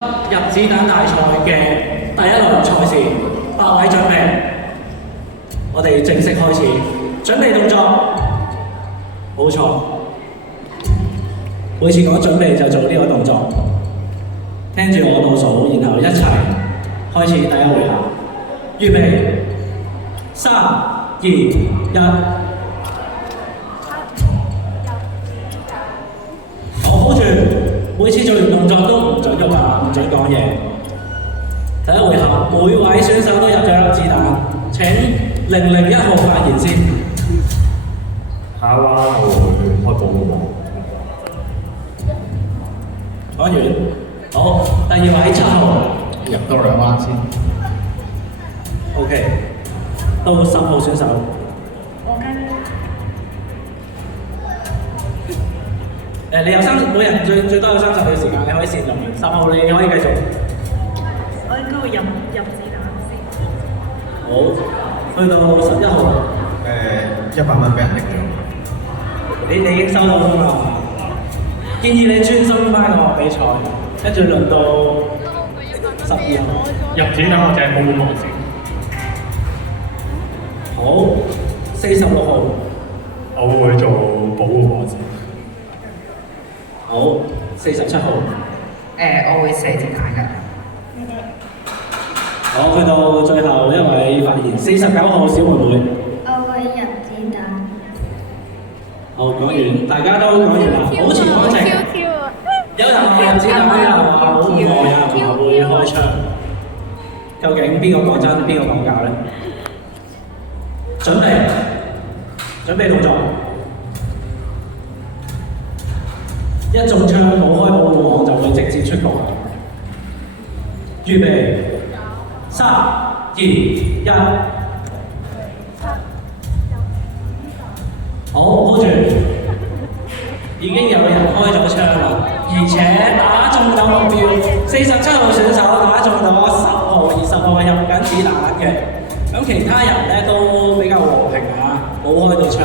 入子彈大賽嘅第一輪賽事，8位準備，我哋正式開始。準備動作，冇錯。每次講準備就做呢個動作，聽住我倒數，然後一齊開始第一回合。預備，3、2、1。好，hold住。每次做完動作都唔準喐啊，唔準講嘢。第一回合，每位選手都入咗粒子彈。請001號發言先。下一彎我會開保護網。講完。好，第二位7號。入多2彎先。OK。到10號選手。你有每人最多有30秒時間，你可以善用嘅。10號你可以繼續。我應該會入子彈先。好，去到11號。100蚊俾人拎咗。你已經收到風啦，建議你專心翻個比賽，跟住輪到12號。入子彈或者係保護網先。好，46號。我會做保護網先。好，47號。我會射子彈㗎。好，去到最後一位發言，49號小妹妹。我會入子彈。好，講完，大家都講完啦，保持安靜。有人話入子彈，有人話好唔耐，有人話會開槍。究竟邊個講真，邊個講假咧？準備動作。一中槍冇開保護網就會直接出局。預備，3、2、1。好，hold住。已經有人開咗槍啦，而且打中咗目標。47號選手打中咗10號，20號係入緊子彈嘅。咁其他人咧都比較和平啊，冇開到槍。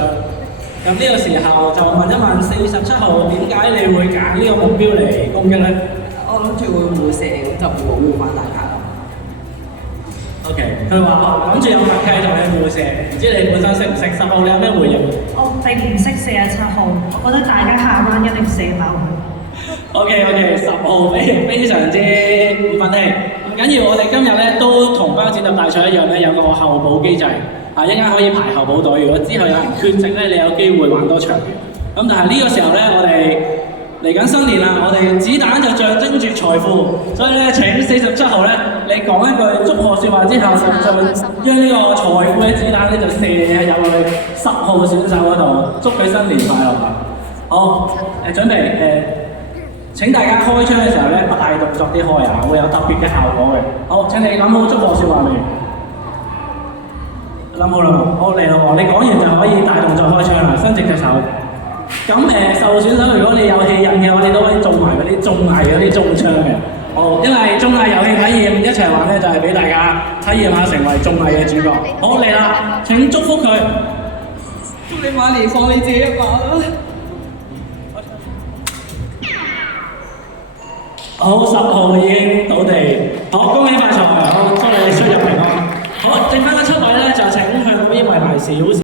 咁呢個時候就問一問47號，點解你會揀呢個目標嚟攻擊咧？我諗住會互射，咁就保護翻大家咯。OK， 佢話諗住有默契同你互射，唔知你本身識唔識？10號你有咩回應？我並唔識47號，我覺得大家下彎一定射爆佢。OK， 10號非常之唔忿氣，唔緊要，我哋今日咧都同包剪揼大賽一樣咧，有個候補機制。一陣間可以排候補隊，如果之後有人缺席咧，你有機會玩多場嘅。咁但係呢個時候咧，我哋嚟緊新年啦，我哋子彈就象徵住財富，所以咧請47號咧，你講一句祝賀説話之後，就將呢個財富嘅子彈咧就射入去10號選手嗰度，祝佢新年快樂啊！好，準備請大家開槍嘅時候咧，大動作啲開啊，會有特別嘅效果嘅。好，請你諗好祝賀説話未？諗好啦，好嚟啦喎！你講完就可以大動作開槍啦，伸直隻手。咁10號選手，如果你有氣癮嘅話，你都可以做埋嗰啲綜藝嗰啲中槍嘅。好，因為綜藝遊戲體驗一齊玩咧，就係俾大家體驗下成為綜藝嘅主角。好嚟啦，請祝福佢。祝你馬年放你自己一把啦！好，10號已經倒地。好，恭喜發財！好，祝你出入平安。好，剩翻嗰7位咧，就請向嗰邊圍埋小。